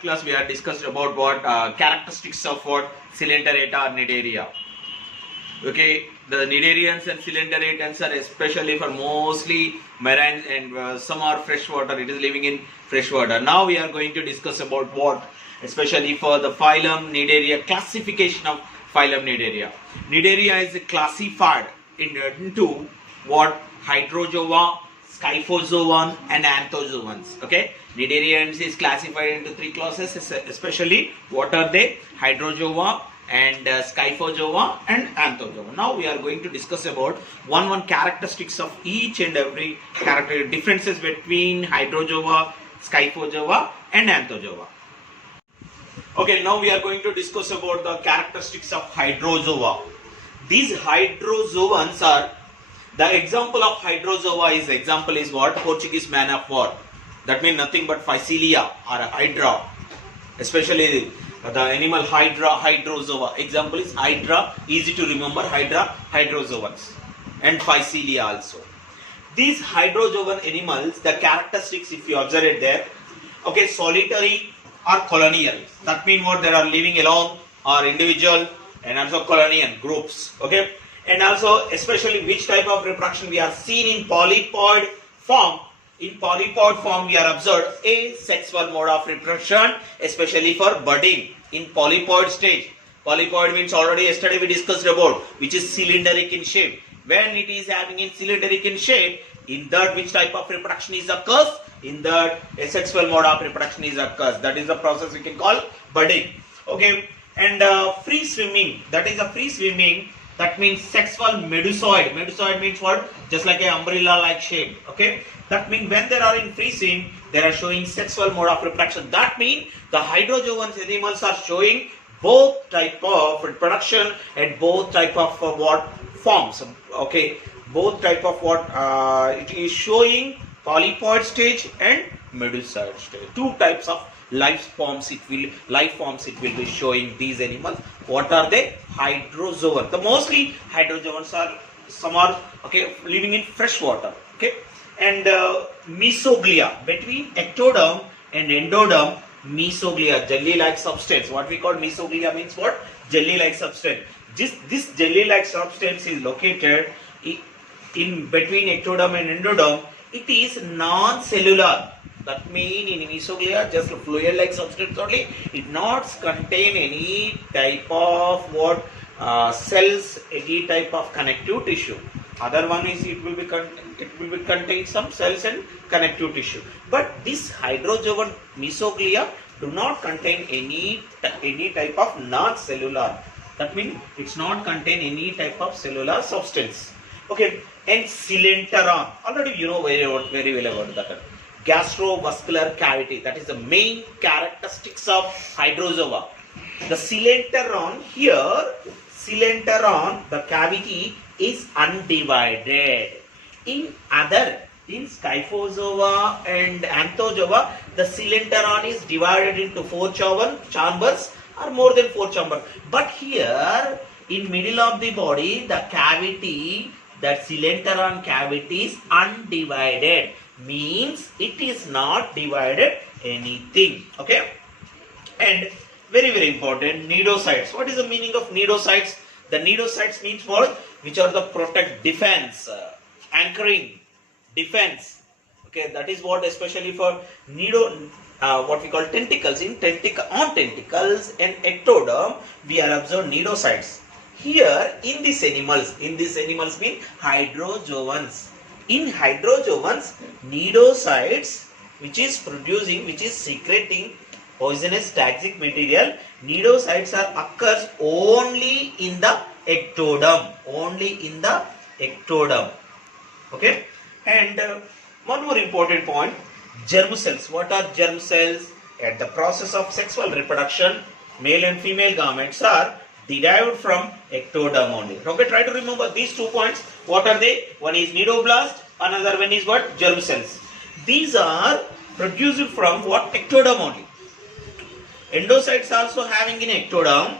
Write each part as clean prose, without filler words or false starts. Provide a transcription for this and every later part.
Class we are discussed about what characteristics of what Coelenterata or Cnidaria. Okay, the Cnidarians and Coelenteratans are especially for mostly marine and some are freshwater. It is living in freshwater. Now we are going to discuss about what, especially for the phylum Cnidaria, classification of phylum Cnidaria. Cnidaria is classified into what Hydrozoa, Scyphozoan and Anthozoans. Okay, Cnidarians is classified into three classes, especially what are they? Hydrozoa and Scyphozoa and Anthozoa. Now we are going to discuss about one characteristics of each and every character, differences between Hydrozoa, Scyphozoa and Anthozoa. Okay, now we are going to discuss about the characteristics of Hydrozoa. These Hydrozoans are, the example of Hydrozoa is what? Portuguese man of war. That means nothing but Physalia or a Hydra. Especially the animal Hydrozoa. Example is Hydra, easy to remember, Hydrozoans. And Physalia also. These Hydrozoan animals, the characteristics if you observe it there, okay, solitary or colonial. That means what? They are living alone or individual and also colonial groups. Okay. And also especially which type of reproduction we are seen in polypod form. In polypod form we are observed asexual mode of reproduction, especially for budding in polypod stage. Polypod means already yesterday we discussed about, which is cylindric in shape. When it is having in cylindric in shape, in that which type of reproduction is occurs? In that asexual mode of reproduction is occurs. That is the process we can call budding. Okay. And free swimming, that is a free swimming. That means sexual medusoid. Medusoid means what? Just like an umbrella like shape. Okay. That means when they are in free swim, they are showing sexual mode of reproduction. That means the Hydrozoan animals are showing both type of reproduction and both type of what forms. Okay. Both type of what it is showing polypod stage and medusoid stage. Two types of life forms it will be showing these animals. What are they? Hydrozoan. The mostly Hydrozoans are, some are okay living in fresh water. Okay. And mesoglia, between ectoderm and endoderm, mesoglia, jelly-like substance. What we call mesoglia means what? Jelly-like substance. This jelly-like substance is located in between ectoderm and endoderm. It is non-cellular. That means in mesoglia, just a fluid-like substance only. It not contain any type of what cells, any type of connective tissue. Other one is it will be contain some cells and connective tissue. But this Hydrozoan mesoglia do not contain any type of non-cellular. That means it's not contain any type of cellular substance. Okay. And Coelenteron, already you know very well about that. Gastrovascular cavity, that is the main characteristics of Hydrozoa. The Coelenteron here, the cavity is undivided. In Scyphozoa and Anthozoa, the Coelenteron is divided into 4 chambers or more than 4 chambers. But here, in middle of the body, the cavity, that Coelenteron cavity is undivided. Means it is not divided anything. Okay. And very important, cnidocytes. What is the meaning of cnidocytes? The cnidocytes means what? Which are the protect, defense, anchoring, defense. Okay, that is what especially for what we call tentacles. On tentacles and ectoderm, we are observed cnidocytes. Here in these animals mean Hydrozoans. In Hydrozoans, cnidocytes, which is secreting poisonous toxic material, cnidocytes occurs only in the ectoderm. Okay. And one more important point, germ cells. What are germ cells? At the process of sexual reproduction, male and female gametes are derived from ectoderm only. Okay, try to remember these 2 points. What are they? One is cnidoblast, another one is what? Germ cells. These are produced from what? Ectoderm only. Endocytes also having in ectoderm,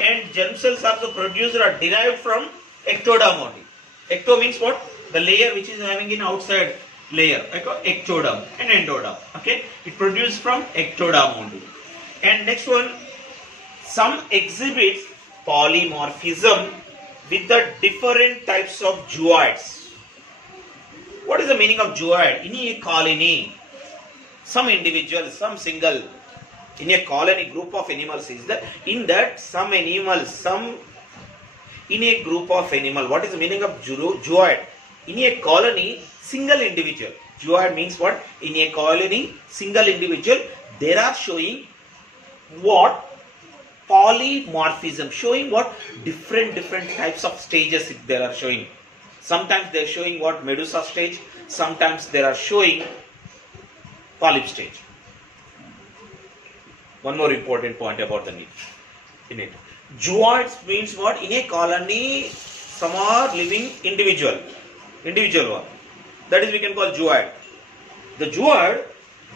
and germ cells also produced or derived from ectoderm only. Ecto means what? The layer which is having in outside layer, okay, ectoderm and endoderm. Okay, it produced from ectoderm only. And next one, some exhibits polymorphism with the different types of zooids. What is the meaning of zooid? In a colony, some individual, some single, in a colony group of animals is that, in that some animals, some in a group of animal. What is the meaning of zooid? In a colony, single individual. Zooid means what? In a colony, single individual, they are showing what? Polymorphism, showing what? Different types of stages they are showing. Sometimes they are showing what? Medusa stage. Sometimes they are showing polyp stage. One more important point about the need in it. Zooids means what? In a colony, some are living individual one. That is we can call zooid. The zooid,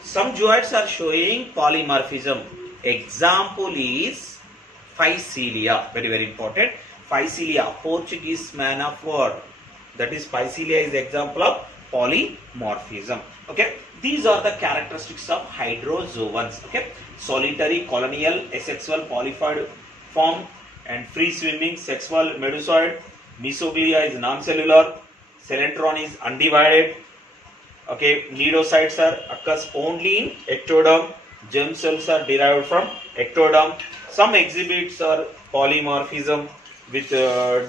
some zooids are showing polymorphism. Example is Physalia. Very important. Physalia, Portuguese man of war. That is Physalia is the example of polymorphism. Okay. These are the characteristics of hydrozoans. Okay. Solitary, colonial, asexual, polyploid form, and free swimming, sexual, medusoid. Mesoglia is non-cellular. Coelentron is undivided. Okay. Cnidocytes occurs only in ectoderm. Germ cells are derived from ectoderm. Some exhibits are polymorphism with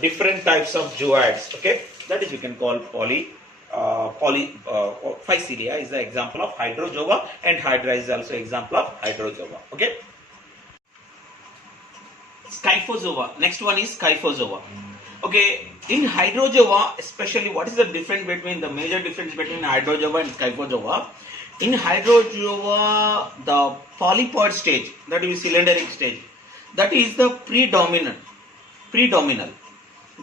different types of zooids. Okay, that is we can call Physalia is the example of hydrozoa, and Hydra is also example of hydrozoa. Okay. Scyphozoa. Next one is Scyphozoa. Okay, in hydrozoa, especially, what is the difference between the major difference between hydrozoa and Scyphozoa? In hydrozoa, the polyploid stage, that is cylindric stage, that is the predominal.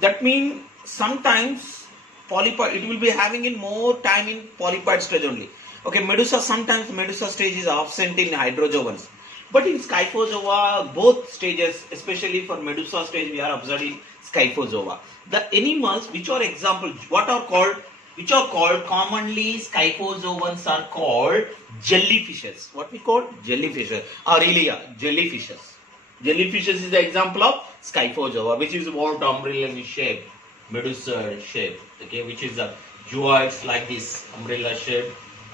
That means sometimes polyploid, it will be having in more time in polyploid stage only. Okay, Medusa, sometimes Medusa stage is absent in hydrozoans. But in Scyphozoa, both stages, especially for Medusa stage, we are observing Scyphozoa. The animals which are examples, which are called commonly, Scyphozoans are called jellyfishes. What we call jellyfishes? Aurelia, jellyfishes. Jellyfishes is the example of Scyphozoa, which is more umbrella shape, medusa shape. Okay, which is a zooids like this umbrella shape,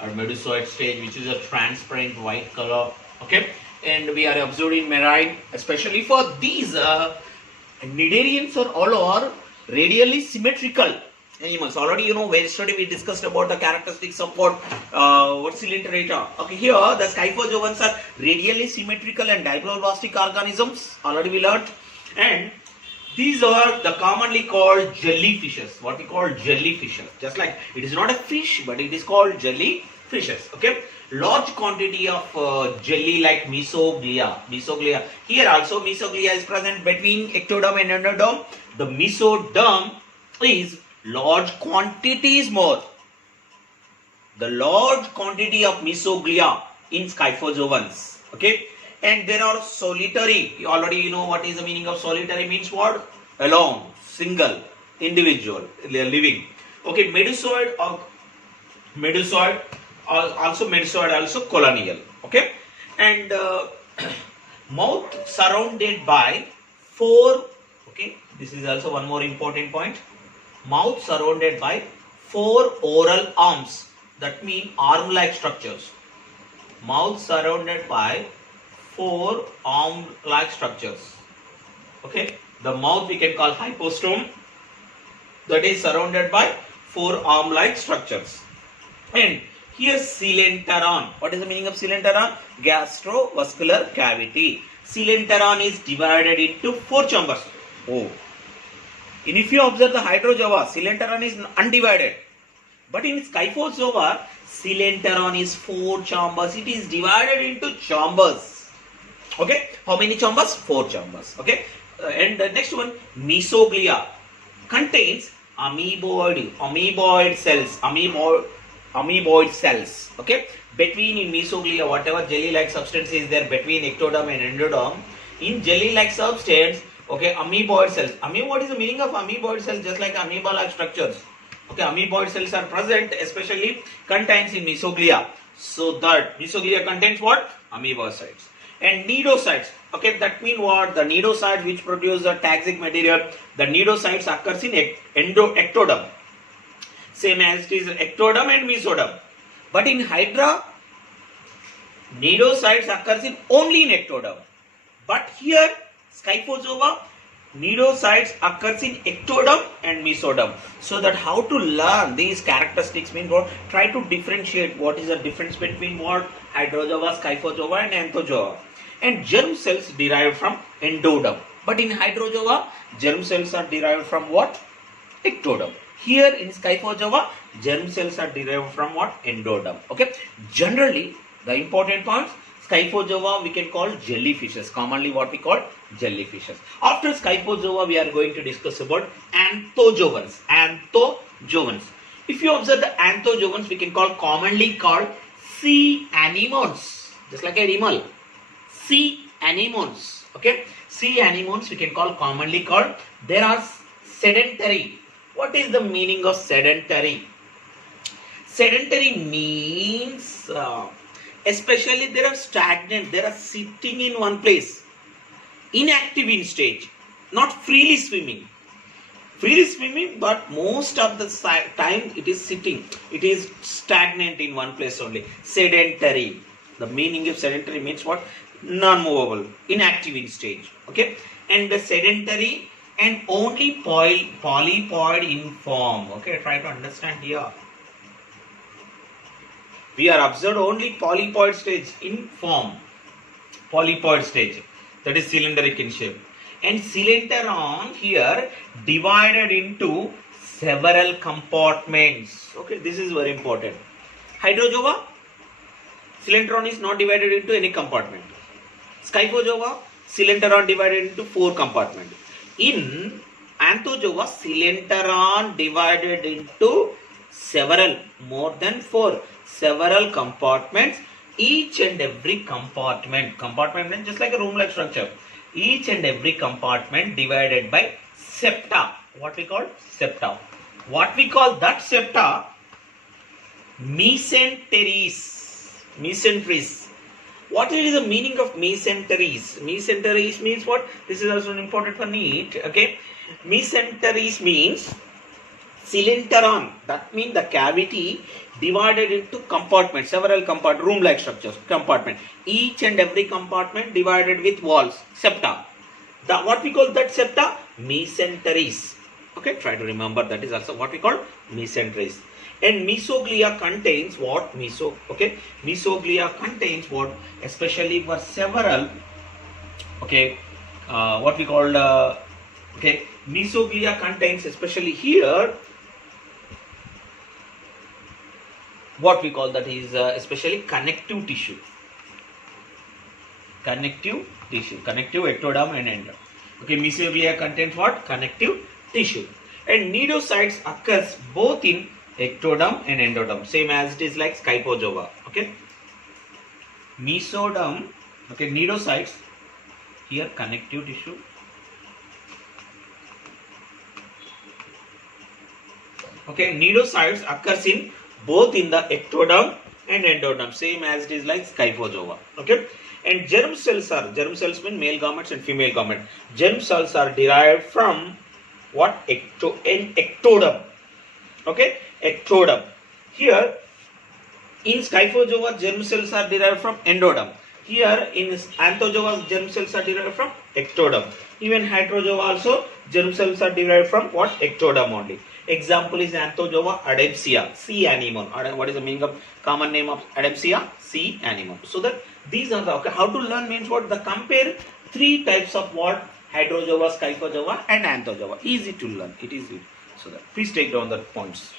or medusoid stage, which is a transparent white color. Okay, and we are observing marine, especially for these cnidarians are radially symmetrical animals. Already yesterday we discussed about the characteristics of what Coelenterata. Okay, here the Scyphozoans are radially symmetrical and diploblastic organisms. Already we learned, and these are the commonly called jellyfishes. What we call jellyfishes. Just like it is not a fish, but it is called jellyfishes. Okay, large quantity of jelly like mesoglia. Here also mesoglia is present between ectoderm and endoderm. The mesoderm is large quantities more. The large quantity of mesoglia in Scyphozoans. Okay, and there are solitary. You already know what is the meaning of solitary. Means what? Alone, single, individual, living. Okay, medusoid, also colonial. Okay, and mouth surrounded by 4. Okay, this is also one more important point. Mouth surrounded by 4 oral arms. That means arm-like structures. Mouth surrounded by 4 arm-like structures. Okay, the mouth we can call hypostome. That is surrounded by 4 arm-like structures. And here coelenteron. What is the meaning of coelenteron? Gastrovascular cavity. Coelenteron is divided into 4 chambers. Oh. And if you observe the hydrozoa, coelenteron is undivided. But in Scyphozoa, coelenteron is 4 chambers. It is divided into chambers. Okay. How many chambers? 4 chambers. Okay. And the next one, mesoglia, contains amoeboid cells. Okay. Between in mesoglia, whatever jelly-like substance is there between ectoderm and endoderm, in jelly-like substance, okay, amoeboid cells. What is the meaning of amoeboid cells? Just like amoeba-like structures. Okay, amoeboid cells are present, especially contains in mesoglea. So that mesoglea contains what? Amoebocytes. And cnidocytes. Okay, that means what? The cnidocytes which produce the toxic material. The cnidocytes occurs in ectoderm. Same as it is ectoderm and mesoderm. But in Hydra, cnidocytes occurs in only in ectoderm. But here, Scyphozoa, cnidocytes occurs in ectoderm and mesoderm. So that how to learn these characteristics means what? Try to differentiate what is the difference between what? Hydrozoa, Scyphozoa and Anthozoa. And germ cells derived from endoderm. But in Hydrozoa, germ cells are derived from what? Ectoderm. Here in Scyphozoa, germ cells are derived from what? Endoderm. Okay. Generally, the important points, Scyphozoa we can call jellyfishes. Commonly what we call jellyfishes. After Scyphozoa we are going to discuss about Anthozoans. Anthozoans. If you observe the Anthozoans we can call commonly called sea anemones. Just like an animal. Sea anemones. Okay. Sea anemones we can call commonly called. There are sedentary. What is the meaning of sedentary? Sedentary means especially they are stagnant, they are sitting in one place, inactive in stage, not freely swimming. Freely swimming, but most of the time it is sitting, it is stagnant in one place only. Sedentary. The meaning of sedentary means what? Non-movable, inactive in stage. Okay, and the sedentary and only polypoid in form. Okay, try to understand here. We are observed only polypoid stage in form. Polypoid stage. That is cylindric in shape. And cotyledon here divided into several compartments. Okay, this is very important. Hydrozoa, cotyledon is not divided into any compartment. Scyphozoa, cotyledon divided into 4 compartments. In Anthozoa, cotyledon divided into several, more than 4, several compartments. Each and every compartment means just like a room-like structure. Each and every compartment divided by septa. What we call septa. What we call that septa? Mesenteries. Mesenteries. What is the meaning of mesenteries? Mesenteries means what? This is also important for NEET. Okay. Mesenteries means cotyledon. That means the cavity divided into compartments, several compartments, room-like structures, compartment. Each and every compartment divided with walls, septa. What we call that septa? Mesenteries. Okay, try to remember that is also what we call mesenteries. And mesoglea contains what? Mesoglea contains what? Especially for several, okay, what we call, mesoglea contains especially here, what we call that is especially connective tissue. Connective ectoderm and endoderm. Okay, mesoglea contains what? Connective tissue. And cnidocytes occurs both in ectoderm and endoderm, same as it is like Scyphozoa. Okay, mesoderm, okay, cnidocytes, here connective tissue. Okay, cnidocytes occurs in both in the ectoderm and endoderm, same as it is like Scyphozoa. Okay, and germ cells mean male gametes and female gametes. Germ cells are derived from what? Ectoderm. Okay, ectoderm. Here in Scyphozoa, germ cells are derived from endoderm. Here in Anthozoa, germ cells are derived from ectoderm. Even Hydrozoa also, germ cells are derived from what? Ectoderm only. Example is Anthozoa adempsia, sea anemone. What is the meaning of common name of adempsia? Sea anemone. So that these are the, okay, how to learn means what? The compare 3 types of what? Hydrozoa, Scyphozoa and Anthozoa. Easy to learn. It is easy. So that please take down the points.